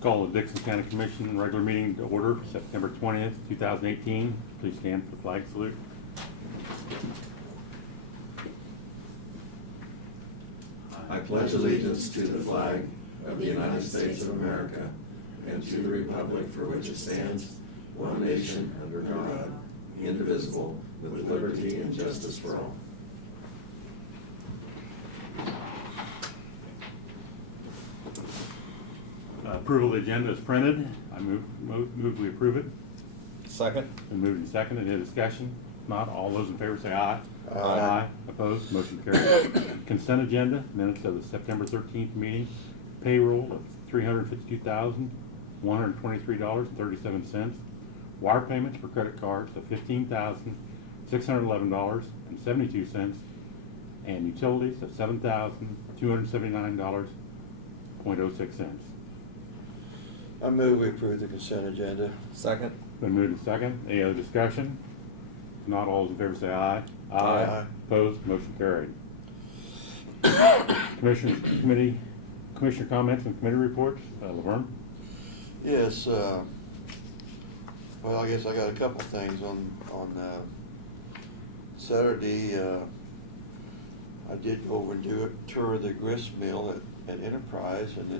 Call the Dixon County Commission regular meeting to order September 20th, 2018. Please stand for the flag salute. I pledge allegiance to the flag of the United States of America and to the republic for which it stands, one nation under God, indivisible, with liberty and justice for all. Approval of the agenda is printed. I move we approve it. Second. Been moved and seconded. Any discussion? If not, all those in favor say aye. Aye. Opposed? Motion carries. Consent agenda, minutes of the September 13th meeting. Payroll of $352,123.37. Wire payments for credit cards of $15,611.72. And utilities of $7,279.06. I move we approve the consent agenda. Second. Been moved and second. Any other discussion? If not, all those in favor say aye. Aye. Opposed? Motion carried. Commissioner comments and committee reports. Laverne? Yes, well, I guess I got a couple things on Saturday. I did go over and do a tour of the grist mill at Enterprise, and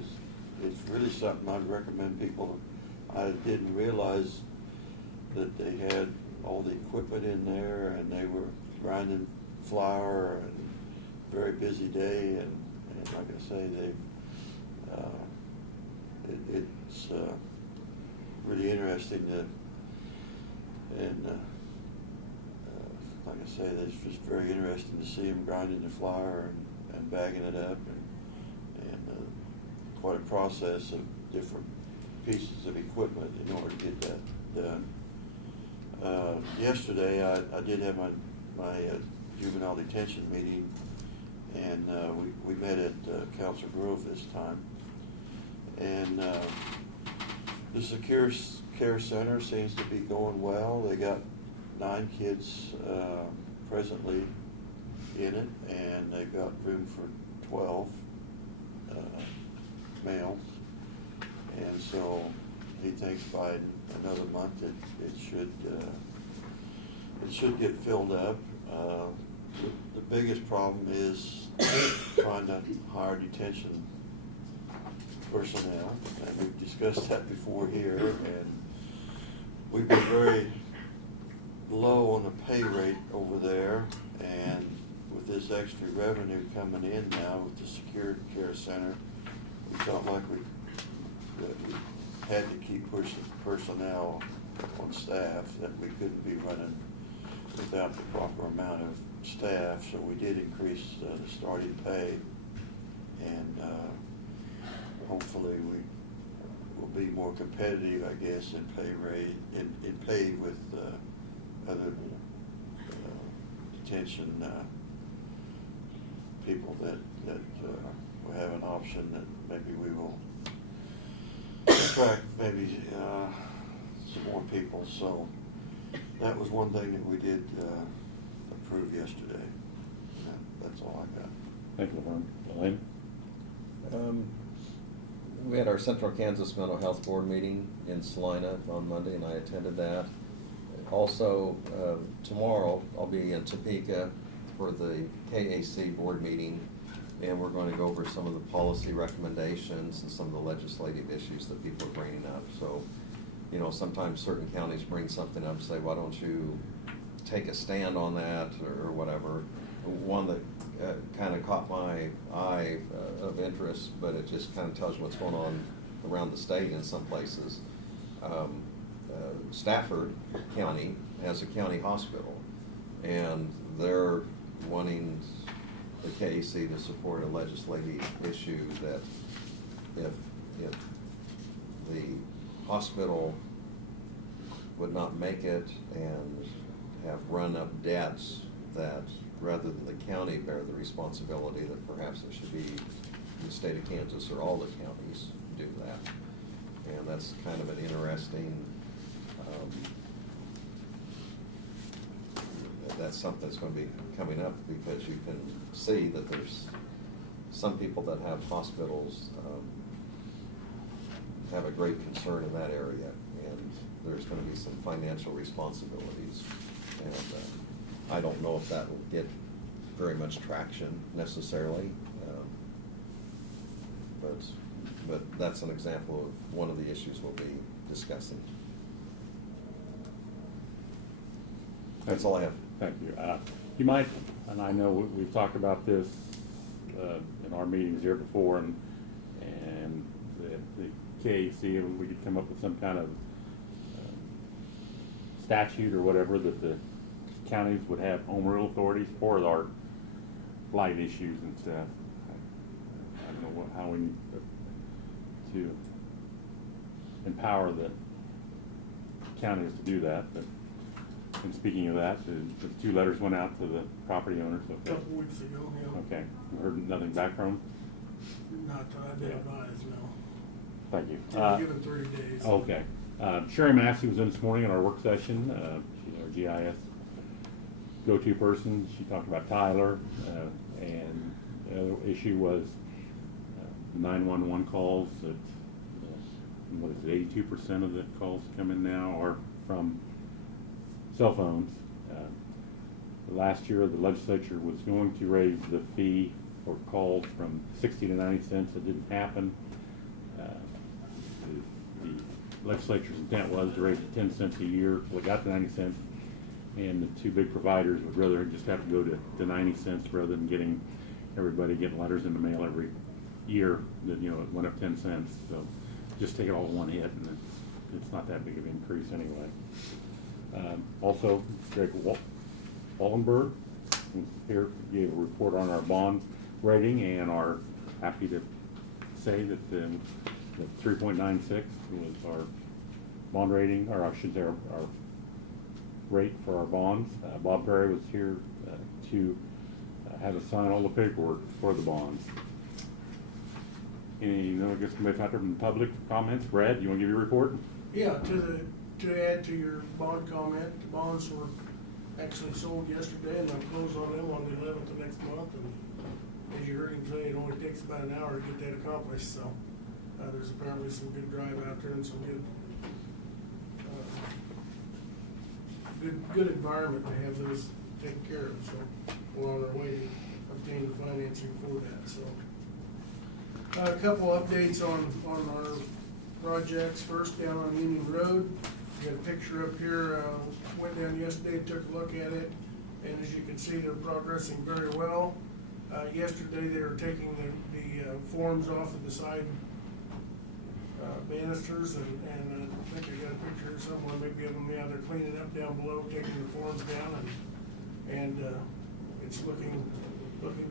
it's really something I'd recommend people. I didn't realize that they had all the equipment in there, and they were grinding flour, and very busy day, and like I say, it's really interesting like I say, it's just very interesting to see them grinding the flour and bagging it up, and quite a process of different pieces of equipment in order to get that done. Yesterday, I did have my juvenile detention meeting, and we met at Council Grove this time. And the Secure Care Center seems to be going well. They got 9 kids presently in it, and they've got room for 12 males. And so he thinks by another month it should get filled up. The biggest problem is trying to hire detention personnel, and we've discussed that before here, and we've been very low on the pay rate over there, and with this extra revenue coming in now with the Secure Care Center, we felt like we had to keep pushing personnel on staff, that we couldn't be running without the proper amount of staff, so we did increase the starting pay, and hopefully we will be more competitive, I guess, in pay rate, in pay with other detention people that will have an option that maybe we will attract maybe some more people. So that was one thing that we did approve yesterday. That's all I got. Thank you, Laverne. Elaine? We had our Central Kansas Mental Health Board meeting in Salina on Monday, and I attended that. Also, tomorrow I'll be in Topeka for the KAC board meeting, and we're going to go over some of the policy recommendations and some of the legislative issues that people are bringing up. So, you know, sometimes certain counties bring something up and say, why don't you take a stand on that, or whatever. One that kind of caught my eye of interest, but it just kind of tells you what's going on around the state in some places. Stafford County has a county hospital, and they're wanting the KAC to support a legislative issue that if the hospital would not make it and have run up debts, that rather than the county bear the responsibility, that perhaps it should be the state of Kansas or all the counties do that. And that's kind of an interesting, that's something that's going to be coming up, because you can see that there's some people that have hospitals have a great concern in that area, and there's gonna be some financial responsibilities. And I don't know if that will get very much traction necessarily, but that's an example of one of the issues we'll be discussing. That's all I have. Thank you. You might, and I know we've talked about this in our meetings here before, and the KAC, and we could come up with some kind of statute or whatever that the counties would have home rule authorities for our blight issues and stuff. I don't know how we need to empower the counties to do that, but. And speaking of that, the 2 letters went out to the property owners. A Okay. couple weeks ago, yeah. Okay. Heard nothing back from them? Not that I've been advised, no. Thank you. Given 30 days. Okay. Sherry Massey was in this morning in our work session. She's our GIS go-to person. She talked about Tyler, and the other issue was 911 calls. That what is it? 82% of the calls coming now are from cell phones. Last year, the legislature was going to raise the fee for calls from 60 to 90 cents. It didn't happen. The legislature's intent was to raise it 10 cents a year. Well, it got to 90 cents, and the 2 big providers would rather just have to go to 90 cents rather than getting everybody getting letters in the mail every year that, you know, it went up 10 cents. So just take it all in one hit, and it's not that big of an increase anyway. Also, Greg Wallenberg here gave a report on our bond rating, and are happy to say that the 3.96 was our bond rating, or I should say our rate for our bonds. Bob Perry was here to have us sign all the paperwork for the bonds. Any, I guess, from the public comments? Brad, you want to give your report? Yeah, to add to your bond comment, the bonds were actually sold yesterday, and they'll close on them on the 11th of next month. And as you heard him say, it only takes about an hour to get that accomplished, so there's apparently some good drive out there and some good environment to have those taken care of. So we're on our way to obtain the financing for that. So a couple updates on our projects. First, down on Union Road, got a picture up here. Went down yesterday, took a look at it, and as you can see, they're progressing very well. Yesterday, they were taking the forms off of the side banisters, and I think I got a picture of someone, maybe of them. Yeah, they're cleaning up down below, taking the forms down, and it's looking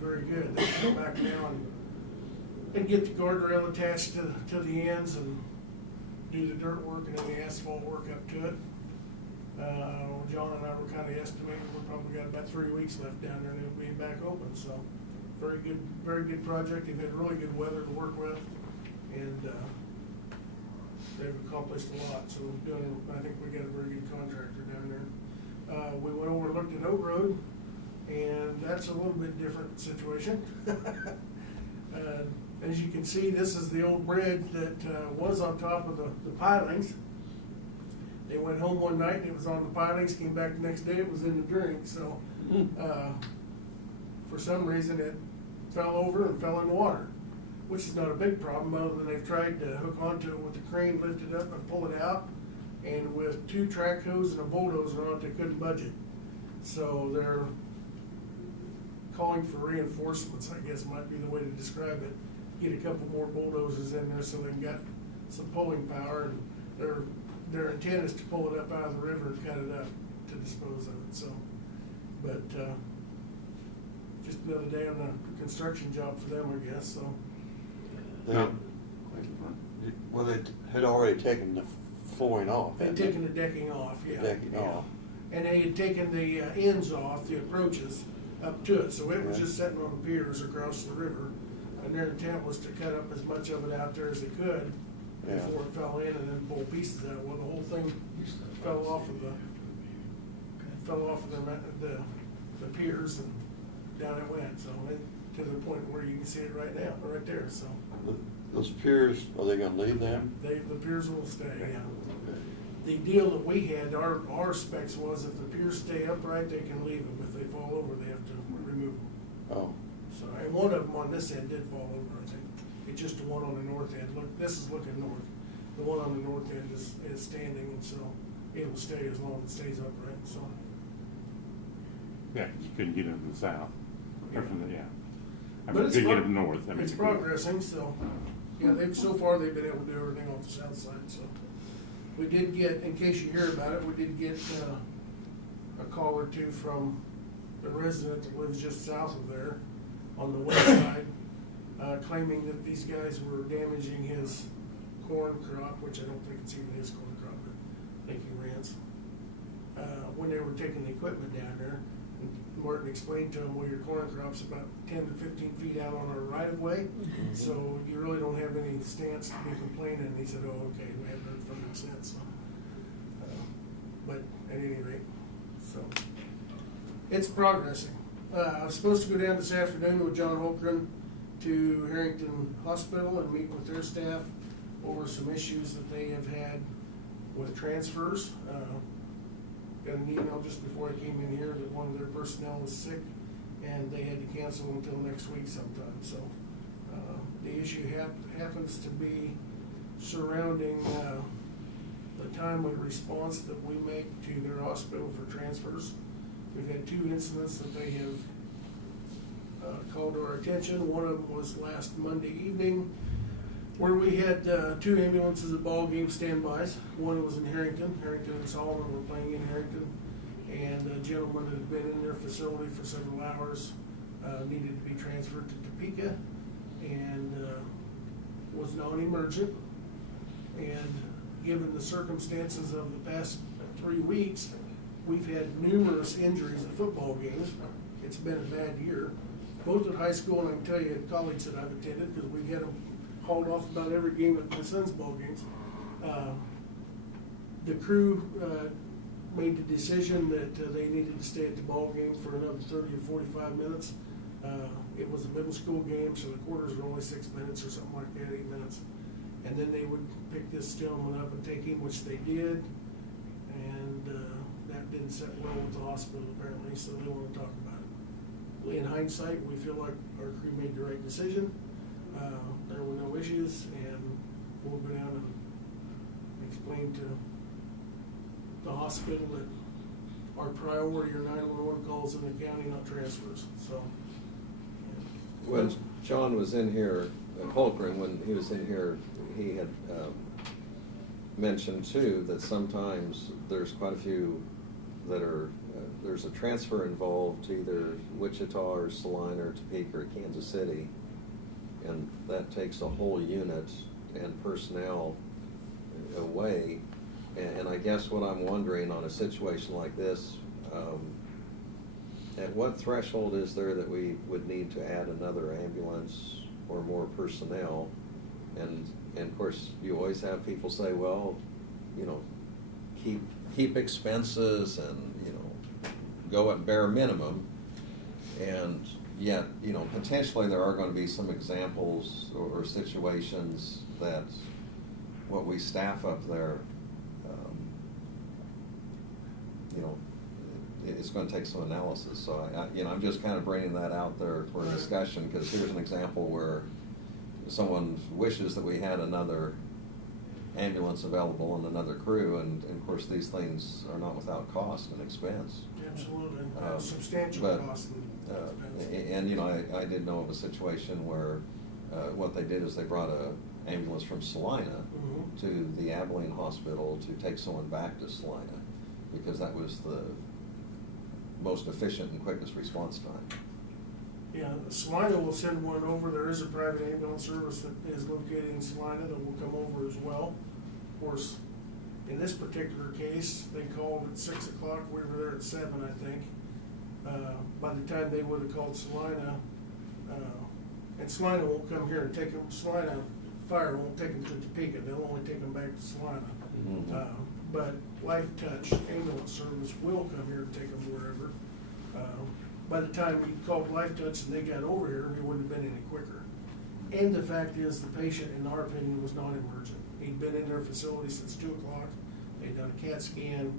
very good. They can go back down and get the guardrail attached to the ends and do the dirt work and then the asphalt work up to it. John and I were kind of estimating we've probably got about 3 weeks left down there and it'll be back open. So very good project. They've had really good weather to work with, and they've accomplished a lot. So I think we got a very good contractor down there. We went over and looked at Oak Road, and that's a little bit different situation. As you can see, this is the old bridge that was on top of the pilings. They went home one night and it was on the pilings, came back the next day, it was in the drink. So for some reason it fell over and fell in the water, which is not a big problem, other than they've tried to hook onto it with the crane, lift it up and pull it out. And with 2 track hoses and a bulldozer on it, they couldn't budge it. So they're calling for reinforcements, I guess might be the way to describe it. Get a couple more bulldozers in there so they can get some pulling power, and their intent is to pull it up out of the river and cut it up to dispose of it. So, but just another day on the construction job for them, I guess. So, Well, they had already taken the flooring off. they'd taken the decking off, yeah. Decking yeah. off. And they had taken the ends off, the approaches up to it, so it was Yeah. just sitting on the piers across the river. And their intent was to cut up as much of it out there as they could Yeah. before it fell in, and then pull pieces out. Well, the whole thing fell off of the piers, and down it went. So to the point where you can see it right now, right there. So Those piers, are they gonna leave them? The piers will stay, yeah. Okay. The deal that we had, our specs was if the piers stay upright, they can leave them. If they fall over, they have to remove them. Oh, So, and one of them on this end did fall over, I think. It's just the one on the north end. Look, this is looking north. The one on the north end is standing, and so it'll stay as long as it stays upright, so. Yeah, 'cause you couldn't get it from the south, or from the, yeah. I But mean, it's you could get pro- it north. I mean, It's you could- progressing, so, yeah, so far they've been able to do everything off the south side, so. We did get, in case you hear about it, we did get, a call or two from the resident that lives just south of there on the west side, claiming that these guys were damaging his corn crop, which I don't think it's even his corn crop, but I think he rents. When they were taking the equipment down there, Martin explained to him, well, your corn crop's about 10 to 15 feet out on our right of way, so you really don't have any stance to be complaining. And he said, oh, okay, we haven't heard from him since. So, but at any rate, so it's progressing. I was supposed to go down this afternoon with John Holcren to Harrington Hospital and meet with their staff over some issues that they have had with transfers. Got an email just before I came in here that one of their personnel was sick and they had to cancel until next week sometime. So the issue happens to be surrounding the timely response that we make to their hospital for transfers. We've had 2 incidents that they have called to our attention. One of them was last Monday evening, where we had 2 ambulances at ball game standbys. One was in Harrington and Solomon were playing in Harrington, and a gentleman that had been in their facility for several hours needed to be transferred to Topeka, and was non-emergent. And given the circumstances of the past 3 weeks, we've had numerous injuries at football games. It's been a bad year, both at high school and I can tell you at college that I've attended, because we get them hauled off about every game at my son's ball games. The crew made the decision that they needed to stay at the ball game for another 30 or 45 minutes. It was a middle school game, so the quarters were only 6 minutes or something like that, 8 minutes. And then they would pick this gentleman up and take him, which they did. And that didn't sit well with the hospital apparently, so they want to talk about it. In hindsight, we feel like our crew made the right decision. There were no issues, and we'll go down and explain to the hospital that our priority are 911 calls in the county, not transfers, so. When John was in here, Holgren, when he was in here, he had mentioned too that sometimes there's quite a few that are, there's a transfer involved to either Wichita or Salina or Topeka or Kansas City, and that takes a whole unit and personnel away. And I guess what I'm wondering on a situation like this, at what threshold is there that we would need to add another ambulance or more personnel? And of course, you always have people say, well, you know, keep expenses and, you know, go at bare minimum. And yet, you know, potentially there are going to be some examples or situations that what we staff up there, you know, it's going to take some analysis. So you know, I'm just kind of bringing that out there for a discussion, because here's an example where someone wishes that we had another ambulance available and another crew, and of course these things are not without cost and expense. Absolutely, substantial but, cost and expense. And you know, I did know of a situation where what they did is they brought a ambulance from Salina to the Abilene Hospital to take someone back to Salina, because that was the most efficient and quickest response time. Yeah, Salina will send one over. There is a private ambulance service that is located in Salina that will come over as well. Of course, in this particular case, they called at 6 o'clock. We were there at 7, I think. By the time they would have called Salina, and Salina won't come here and take them. Salina Fire won't take them to Topeka. They'll only take them back to Salina. But Life Touch ambulance service will come here and take them wherever. By the time we called Life Touch and they got over here, it wouldn't have been any quicker. And the fact is, the patient, in our opinion, was non-emergent. He'd been in their facility since 2 o'clock, they'd done a CAT scan,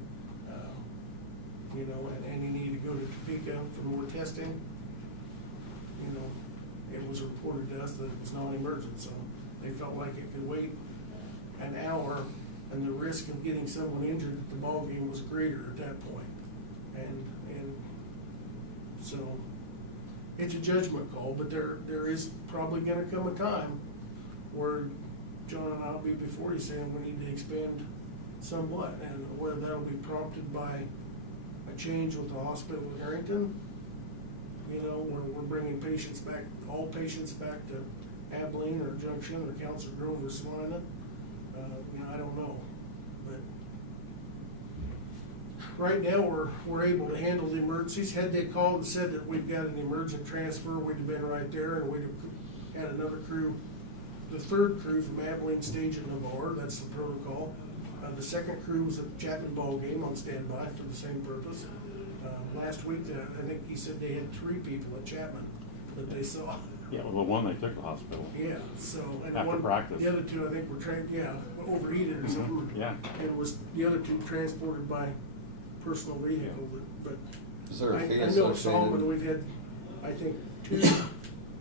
you know, and he needed to go to Topeka for more testing. You know, it was reported to us that it was non-emergent, so they felt like it could wait an hour, and the risk of getting someone injured at the ballgame was greater at that point. And so, it's a judgment call, but there is probably gonna come a time where John and I'll be before you saying we need to expand somewhat, and whether that'll be prompted by a change with the hospital in Harrington, you know, where we're bringing patients back, all patients back to Abilene or Junction or Council Grove or Salina. You know, I don't know, but right now we're able to handle the emergencies. Had they called and said that we've got an emergent transfer, we'd have been right there, and we'd have had another crew, the third crew from Abilene staging Navarre. That's the protocol. The second crew was at Chapman ball game on standby for the same purpose. Last week, I think he said they had 3 people at Chapman that they saw. Yeah, well, the one they took to the hospital. Yeah, so, and After one, practice. the other 2, I think, were overheated or something. Yeah. It was, the other 2 transported by personal vehicle, but Is there a fee I know Solomon, associated? we've had, I think, 2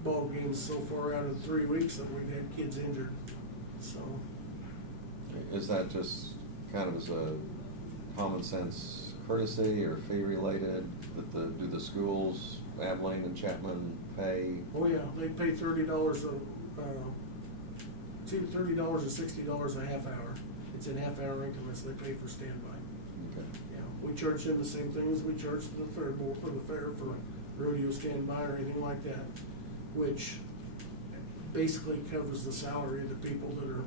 ball games so far out of 3 weeks that we've had kids injured, so. Is that just kind of as a common sense courtesy or fee related, that do the schools, Abilene and Chapman, pay? Oh, yeah, they pay $30 it's either $30 or $60 a half hour. It's in half-hour increments they pay for standby. Okay. Yeah, we charge them the same thing as we charge the fair bowl for the fair for rodeo standby or anything like that, which basically covers the salary of the people that are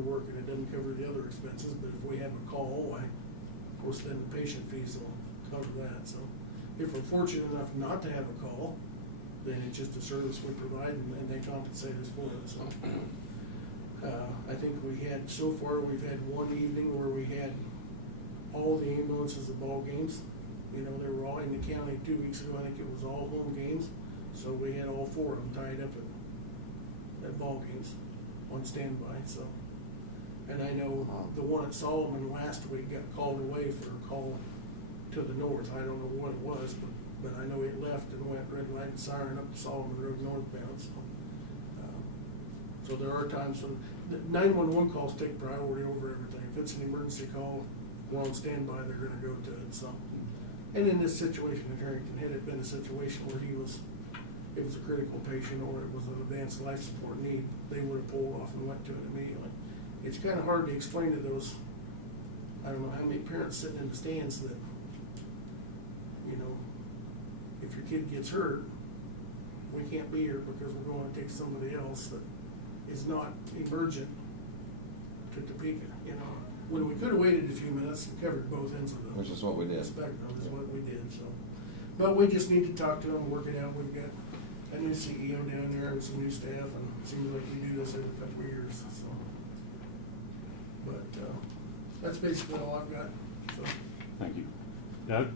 working. It doesn't cover the other expenses, but if we have a call, of course, then the patient fees will cover that. So if we're fortunate enough not to have a call, then it's just a service we provide, and they compensate us for it. So I think so far we've had one evening where we had all the ambulances at ball games. You know, they were all in the county 2 weeks ago. I think it was all home games. So we had all 4 of them tied up at ball games on standby. So, and I know the one at Solomon last week got called away for a call to the north. I don't know what it was, but I know it left and went red light and siren up the Solomon Road northbound. So there are times when the 911 calls take priority over everything. If it's an emergency call, we're on standby, they're gonna go to it. So, and in this situation in Harrington, had it been a situation where it was a critical patient or it was an advanced life support need, they would have pulled off and went to it immediately. It's kind of hard to explain to those, I don't know how many parents sitting in the stands that, you know, if your kid gets hurt, we can't be here because we're going to take somebody else that is not emergent to Topeka, you know. When we could have waited a few minutes and covered both ends of the Which is what we did. spectrum, is what we did, so. But we just need to talk to them, work it out. We've got a new CEO down there and some new staff, and it seems like we do this every couple of years, so. But, that's basically all I've got, so. Thank you. Doug?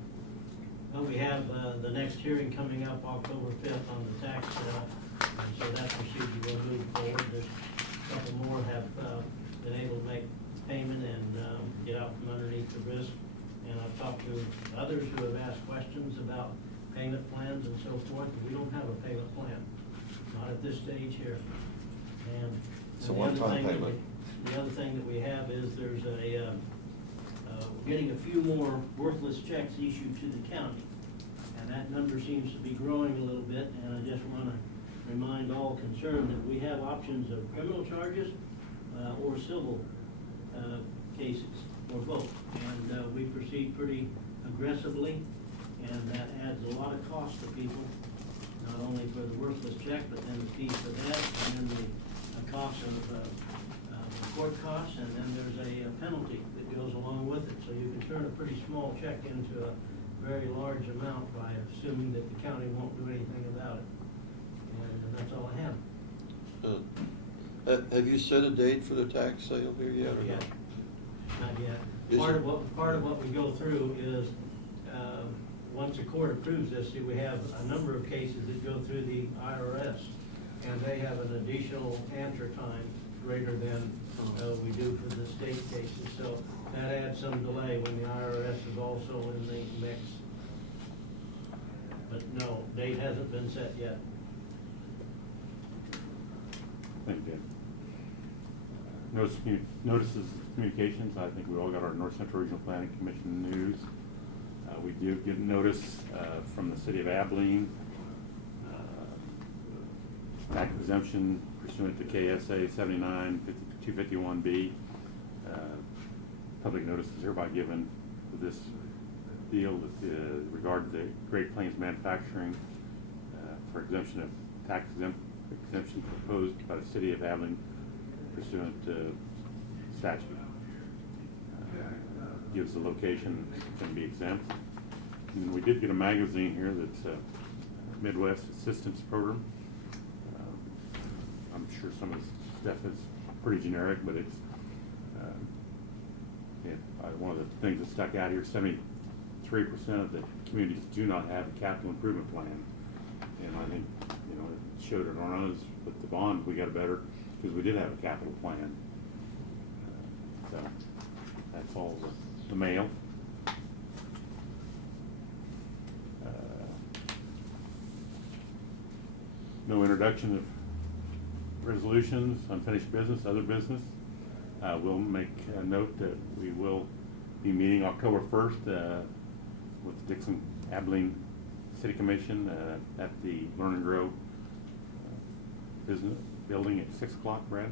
Well, we have the next hearing coming up October 5th on the tax sale, and so that procedure will move forward. There's a couple more have been able to make payment and get out from underneath the risk. And I've talked to others who have asked questions about payment plans and so forth. We don't have a payment plan, not at this stage here. And It's a the other one-time thing that payment. The other thing that we have is there's we're getting a few more worthless checks issued to the county. And that number seems to be growing a little bit, and I just want to remind all concerned that we have options of criminal charges or civil cases, or both. And we proceed pretty aggressively, and that adds a lot of cost to people, not only for the worthless check, but then the fees for that, and then the cost of court costs, and then there's a penalty that goes along with it. So you can turn a pretty small check into a very large amount by assuming that the county won't do anything about it. And that's all I have. Have you set a date for the tax sale here yet or Not not? yet. Not yet. Is Part of what we go through is, once the court approves this, we have a number of cases that go through the IRS. and they have an additional answer time greater than we do for the state cases. So that adds some delay when the IRS is also in the mix. But no, date hasn't been set yet. Thank you, Dan. Notices of communications, I think we all got our North Central Regional Planning Commission news. We do get notice from the city of Abilene, tax exemption pursuant to KSA 79-251B. Public notice is hereby given for this deal with regard to the Great Plains Manufacturing for exemption of tax exemption proposed by the city of Abilene pursuant to statute. Gives the location can be exempt. And we did get a magazine here that's Midwest Assistance Program. I'm sure some of the stuff is pretty generic, but it's one of the things that stuck out here, 73% of the communities do not have a capital improvement plan. And I think, it showed it on us with the bond, we got it better because we did have a capital plan. So that's all the mail. No introduction of resolutions, unfinished business, other business. We'll make a note that we will be meeting October 1st with the Dixon Abilene City Commission at the Learn and Grow business building at 6 o'clock, Brad?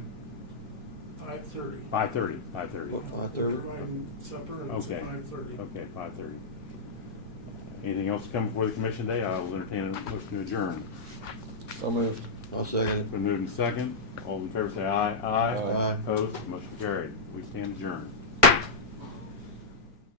5:30. 5:30. What, 5:30? Providing supper and it's Okay. 5:30. Okay, 5:30. Anything else to come before the commission today? I'll entertain a motion to adjourn. So moved. I'll second Been moved and second. All in favor say aye. Aye. Opposed? Motion carried. We stand adjourned.